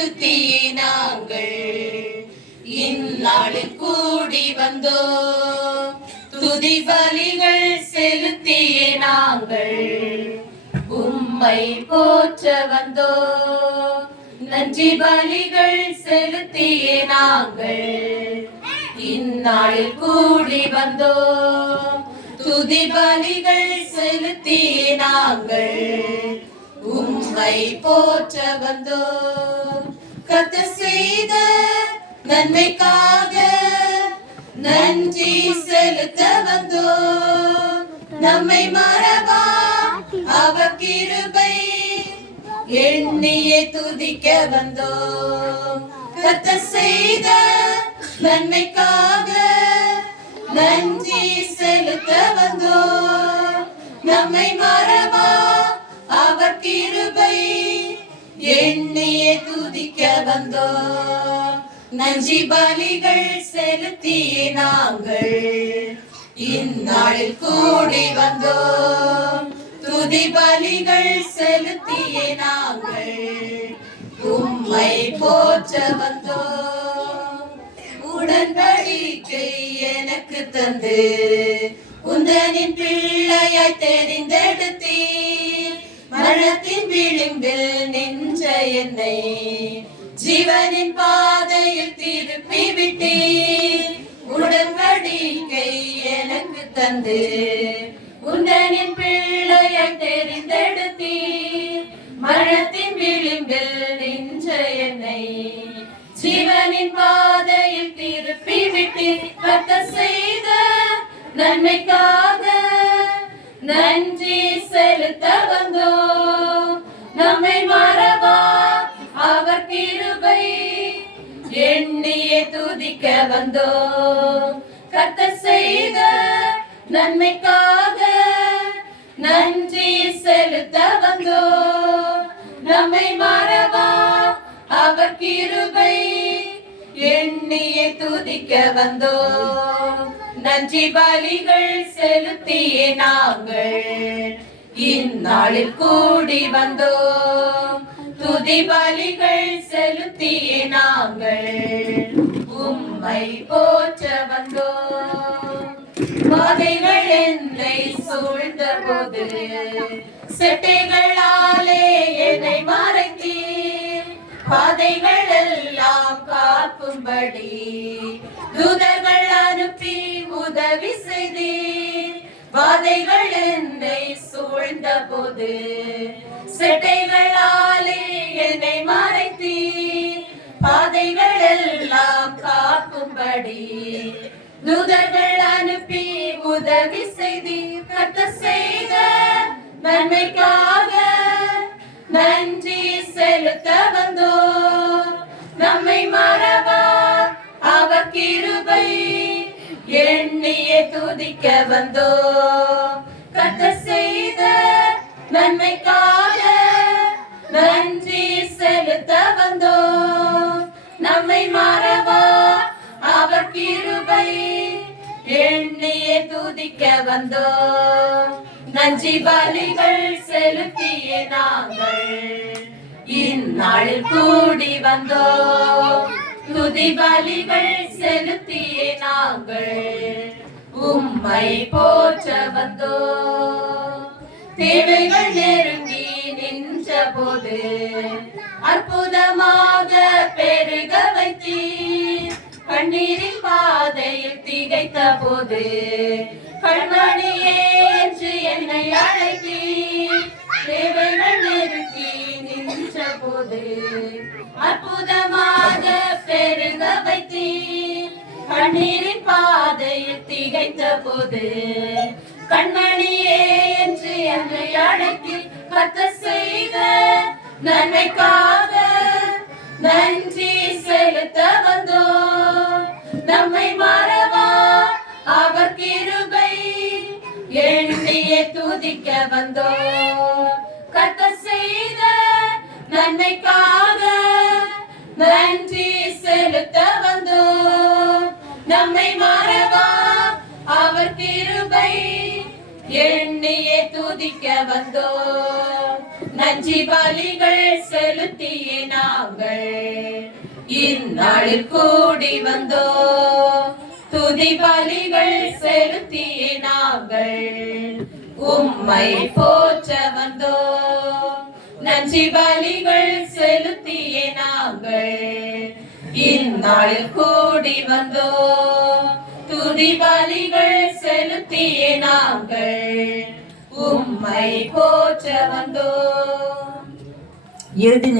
செலுத்தியே நாங்கள் இந்நாளில் கூடி வந்தோம். துதி பலிகள் செலுத்தியே நாங்கள் உம்மை போற்ற வந்தோம். நன்றி பலிகள் செலுத்தியே நாங்கள் இந்நாளில் கூடி வந்தோம். துதி பலிகள் செலுத்தியே நாங்கள் உம்மை போற்ற வந்தோம். கர்த்தர் செய்த நன்மைக்காக நன்றி செலுத்த வந்தோம். நம்மை மறவா அவர் கிருபை எண்ணியே துதிக்க வந்தோம். கர்த்தர் செய்த நன்மைக்காக நன்றி செலுத்த வந்தோம். நம்மை மறவா அவர் கிருபை எண்ணியே துதிக்க வந்தோம். நன்றி பலிகள் செலுத்தியே நாங்கள் இந்நாளில் கூடி வந்தோம். துதி பலிகள் செலுத்தியே நாங்கள் உம்மை போற்ற வந்தோம். உடன்படிக்கை எனக்கு தந்து உந்தனின் பிள்ளையாய் தெரிந்தெடுத்தீர். மரணத்தின் விளிம்பில் நின்ற என்னை ஜீவனின் பாதையில் திருப்பி விட்டீர். உடன்படிக்கை எனக்கு தந்து உந்தனின் பிள்ளையாய் தெரிந்தெடுத்தீர். மரணத்தின் விளிம்பில் நின்ற என்னை ஜீவனின் பாதையில் திருப்பி விட்டீர். கர்த்தர் செய்த நன்மைக்காக நன்றி செலுத்த வந்தோம். நம்மை மறவா அவர் கிருபை எண்ணியே துதிக்க வந்தோம். கர்த்தர் செய்த நன்மைக்காக நன்றி செலுத்த வந்தோம். நம்மை மறவா அவர் கிருபை எண்ணியே துதிக்க வந்தோம். நன்றி பலிகள் செலுத்தியே நாங்கள் இந்நாளில் கூடி வந்தோம். துதி பலிகள் செலுத்தியே நாங்கள் உம்மை போற்ற வந்தோம். வாதைகள் என்னை சூழ்ந்த போது செட்டைகளாலே என்னை மறைத்தீர். பாதைகள் எல்லாம் காக்கும்படி தூதர்கள் அனுப்பி உதவி செய்தீர். வாதைகள் என்னை சூழ்ந்த போது செட்டைகளாலே என்னை மறைத்தீர். பாதைகள் எல்லாம் காக்கும்படி தூதர்கள் அனுப்பி உதவி செய்தீர். கர்த்தர் செய்த நன்மைக்காக நன்றி செலுத்த வந்தோம். நம்மை மறவா அவர் கிருபை எண்ணியே துதிக்க வந்தோம். கர்த்தர் செய்த நன்மைக்காக நன்றி செலுத்த வந்தோம். நம்மை மறவா அவர் கிருபை எண்ணியே துதிக்க வந்தோம். நன்றி பலிகள் செலுத்தியே நாங்கள் இந்நாளில் கூடி வந்தோம். துதி பலிகள் செலுத்தியே நாங்கள் உம்மை போற்ற வந்தோம். தேவைகள் நெருங்கி நின்ற போது அற்புதமாக பெருக வைத்தீர். கண்ணீரின் பாதையில் திகைத்த போது கண்மணியே என்று என்னை அழைத்தீர். தேவைகள் நெருங்கி நின்ற போது அற்புதமாக பெருக வைத்தீர். கண்ணீரின் பாதையில் திகைத்த போது கண்மணியே என்று என்னை அழைத்தீர். கர்த்தர் செய்த நன்மைக்காக நன்றி செலுத்த வந்தோம். நம்மை மறவா அவர் கிருபை எண்ணியே துதிக்க வந்தோம். கர்த்தர் செய்த நன்மைக்காக நன்றி செலுத்த வந்தோம். நம்மை மறவா அவர் கிருபை எண்ணியே துதிக்க வந்தோம். நன்றி பலிகள் செலுத்தியே நான் நாங்கள் இந்நாளில் கூடி வந்தோம். துதி பலிகள் செலுத்திய நாங்கள் உம்மை போற்ற வந்தோம். நன்றி பலிகள் செலுத்திய நாங்கள் இந்நாளில் கூடி வந்தோம். துதி பலிகள் செலுத்திய நாங்கள் உம்மை போற்ற வந்தோம். இறுதி